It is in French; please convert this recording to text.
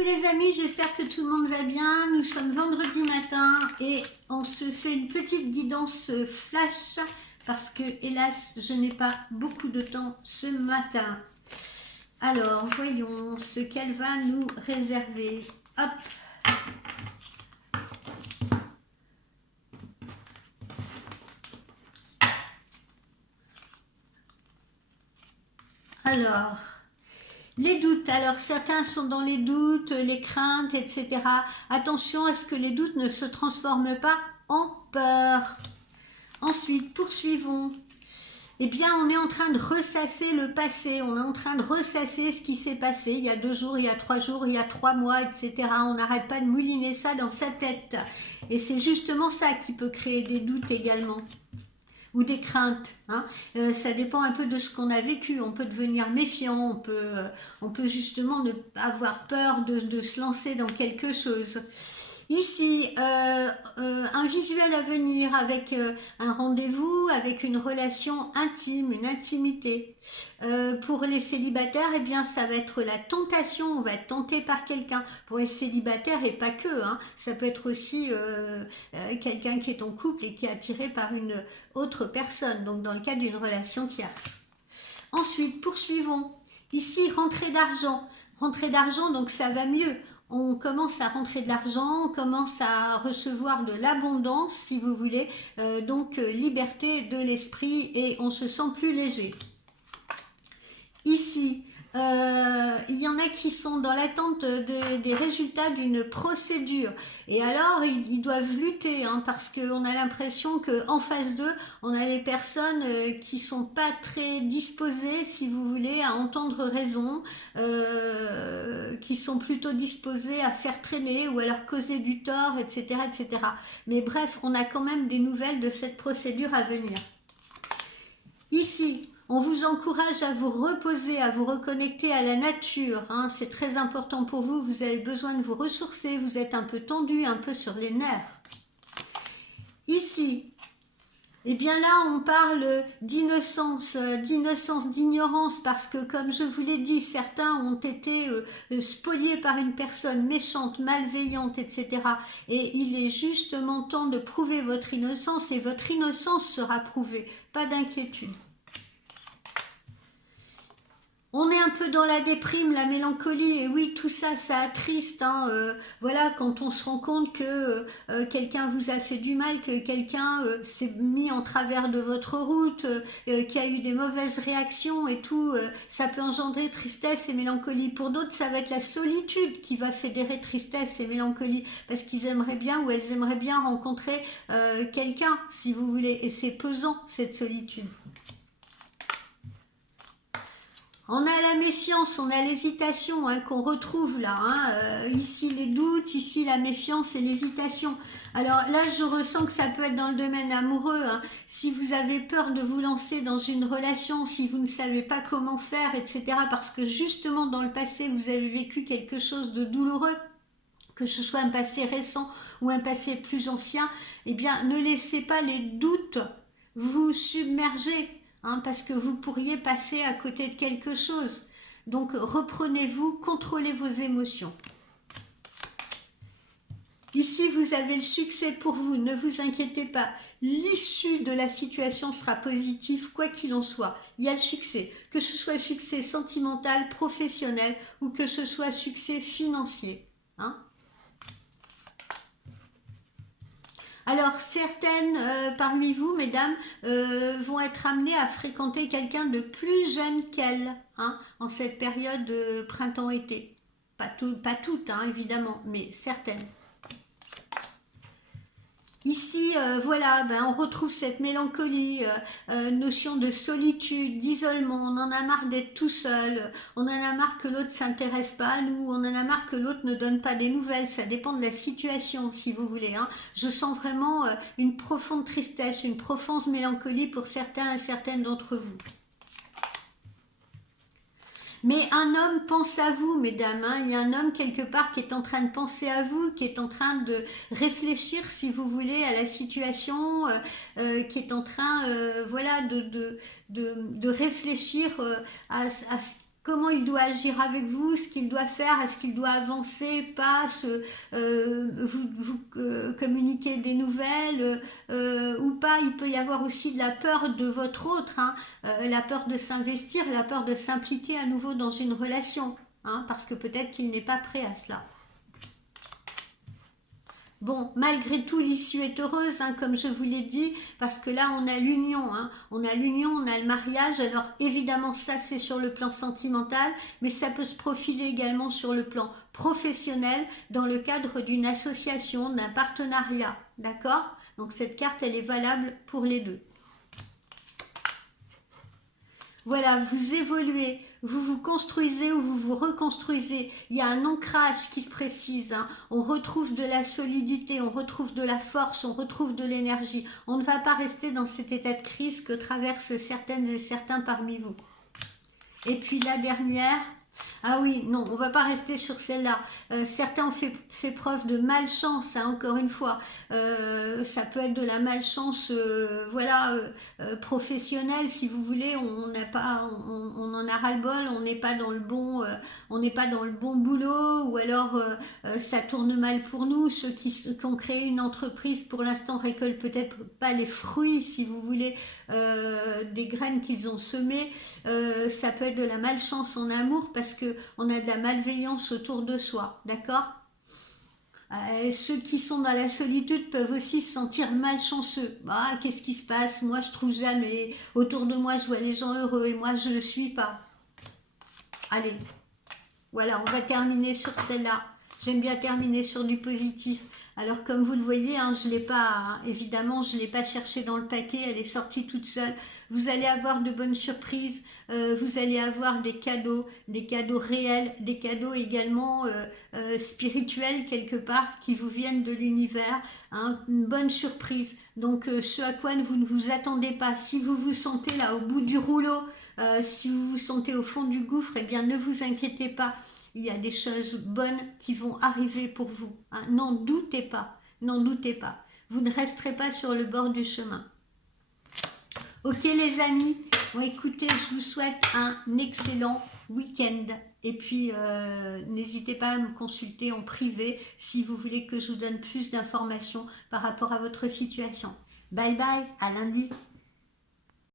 Coucou les amis, j'espère que tout le monde va bien. Nous sommes vendredi matin et on se fait une petite guidance flash parce que hélas je n'ai pas beaucoup de temps ce matin. Alors voyons ce qu'elle va nous réserver. Hop. Alors, les doutes. Alors, certains sont dans les doutes, les craintes, etc. Attention à ce que les doutes ne se transforment pas en peur. Ensuite, poursuivons. Eh bien, on est en train de ressasser le passé. On est en train de ressasser ce qui s'est passé il y a 2 jours, il y a 3 jours, il y a 3 mois, etc. On n'arrête pas de mouliner ça dans sa tête. Et c'est justement ça qui peut créer des doutes également. Ou des craintes, hein. Ça dépend un peu de ce qu'on a vécu. On peut devenir méfiant, on peut justement ne pas avoir peur de se lancer dans quelque chose. Ici, un visuel à venir avec un rendez-vous, avec une relation intime, une intimité. Pour les célibataires, eh bien, ça va être la tentation, on va être tenté par quelqu'un. Pour les célibataires, et pas que, hein, ça peut être aussi quelqu'un qui est en couple et qui est attiré par une autre personne, donc dans le cadre d'une relation tierce. Ensuite, poursuivons. Ici, rentrée d'argent. Rentrée d'argent, donc ça va mieux. On commence à rentrer de l'argent, on commence à recevoir de l'abondance, si vous voulez, donc liberté de l'esprit et on se sent plus léger. Ici, il y en a qui sont dans l'attente des résultats d'une procédure. Et alors, ils doivent lutter, hein, parce qu'on a l'impression qu'en face d'eux, on a des personnes qui sont pas très disposées, si vous voulez, à entendre raison, qui sont plutôt disposées à faire traîner ou à leur causer du tort, etc., etc. Mais bref, on a quand même des nouvelles de cette procédure à venir. Ici, on vous encourage à vous reposer, à vous reconnecter à la nature, hein. C'est très important pour vous, vous avez besoin de vous ressourcer, vous êtes un peu tendu, un peu sur les nerfs. Ici, eh bien là on parle d'innocence, d'ignorance, parce que comme je vous l'ai dit, certains ont été spoliés par une personne méchante, malveillante, etc. Et il est justement temps de prouver votre innocence et votre innocence sera prouvée, pas d'inquiétude. On est un peu dans la déprime, la mélancolie, et oui, tout ça, ça attriste, hein, voilà, quand on se rend compte que quelqu'un vous a fait du mal, que quelqu'un s'est mis en travers de votre route, qu'il y a eu des mauvaises réactions et tout, ça peut engendrer tristesse et mélancolie. Pour d'autres, ça va être la solitude qui va fédérer tristesse et mélancolie, parce qu'ils aimeraient bien ou elles aimeraient bien rencontrer quelqu'un, si vous voulez, et c'est pesant, cette solitude. On a la méfiance, on a l'hésitation, hein, qu'on retrouve là, hein, ici les doutes, ici la méfiance et l'hésitation. Alors là, je ressens que ça peut être dans le domaine amoureux, hein. Si vous avez peur de vous lancer dans une relation, si vous ne savez pas comment faire, etc. Parce que justement dans le passé, vous avez vécu quelque chose de douloureux, que ce soit un passé récent ou un passé plus ancien, eh bien ne laissez pas les doutes vous submerger. Hein, parce que vous pourriez passer à côté de quelque chose. Donc reprenez-vous, contrôlez vos émotions. Ici, vous avez le succès pour vous, ne vous inquiétez pas. L'issue de la situation sera positive, quoi qu'il en soit. Il y a le succès, que ce soit succès sentimental, professionnel ou que ce soit succès financier. Hein. Alors, certaines parmi vous, mesdames, vont être amenées à fréquenter quelqu'un de plus jeune qu'elles, hein, en cette période de printemps-été. Pas toutes, hein, évidemment, mais certaines. Ici, voilà, ben, on retrouve cette mélancolie, notion de solitude, d'isolement, on en a marre d'être tout seul, on en a marre que l'autre ne s'intéresse pas à nous, on en a marre que l'autre ne donne pas des nouvelles, ça dépend de la situation, si vous voulez. Hein. Je sens vraiment une profonde tristesse, une profonde mélancolie pour certains et certaines d'entre vous. Mais un homme pense à vous, mesdames, hein. Il y a un homme quelque part qui est en train de penser à vous, qui est en train de réfléchir, si vous voulez, à la situation, qui est en train, voilà, de réfléchir à comment il doit agir avec vous, ce qu'il doit faire, est-ce qu'il doit avancer, pas, vous communiquer des nouvelles ou pas. Il peut y avoir aussi de la peur de votre autre, hein, la peur de s'investir, la peur de s'impliquer à nouveau dans une relation, hein, parce que peut-être qu'il n'est pas prêt à cela. Bon, malgré tout, l'issue est heureuse, hein, comme je vous l'ai dit, parce que là, on a l'union, hein. On a l'union, on a le mariage. Alors, évidemment, ça, c'est sur le plan sentimental, mais ça peut se profiler également sur le plan professionnel, dans le cadre d'une association, d'un partenariat, d'accord? Donc, cette carte, elle est valable pour les deux. Voilà, vous évoluez, vous vous construisez ou vous vous reconstruisez. Il y a un ancrage qui se précise, hein. On retrouve de la solidité, on retrouve de la force, on retrouve de l'énergie. On ne va pas rester dans cet état de crise que traversent certaines et certains parmi vous. Et puis la dernière, ah oui, non, on va pas rester sur celle-là. Certains ont fait preuve de malchance, hein, encore une fois. Ça peut être de la malchance, voilà, professionnelle, si vous voulez. On n'a pas, on en a ras-le-bol. On n'est pas dans le bon, on n'est pas dans le bon boulot, ou alors ça tourne mal pour nous. Ceux qui ont créé une entreprise, pour l'instant, récoltent peut-être pas les fruits, si vous voulez, des graines qu'ils ont semées. Ça peut être de la malchance en amour parce que on a de la malveillance autour de soi, d'accord? Ceux qui sont dans la solitude peuvent aussi se sentir malchanceux. Ah, qu'est-ce qui se passe? Moi, je trouve jamais. Autour de moi, je vois les gens heureux et moi, je ne le suis pas. Allez, voilà, on va terminer sur celle-là. J'aime bien terminer sur du positif. Alors comme vous le voyez, hein, je l'ai pas, hein, évidemment, je ne l'ai pas cherché dans le paquet, elle est sortie toute seule. Vous allez avoir de bonnes surprises, vous allez avoir des cadeaux réels, des cadeaux également spirituels quelque part qui vous viennent de l'univers, hein, une bonne surprise. Donc ce à quoi vous ne vous attendez pas, si vous vous sentez là au bout du rouleau, si vous vous sentez au fond du gouffre, eh bien ne vous inquiétez pas. Il y a des choses bonnes qui vont arriver pour vous, hein. N'en doutez pas, n'en doutez pas. Vous ne resterez pas sur le bord du chemin. Ok les amis, bon, écoutez, je vous souhaite un excellent week-end. Et puis, n'hésitez pas à me consulter en privé si vous voulez que je vous donne plus d'informations par rapport à votre situation. Bye bye, à lundi.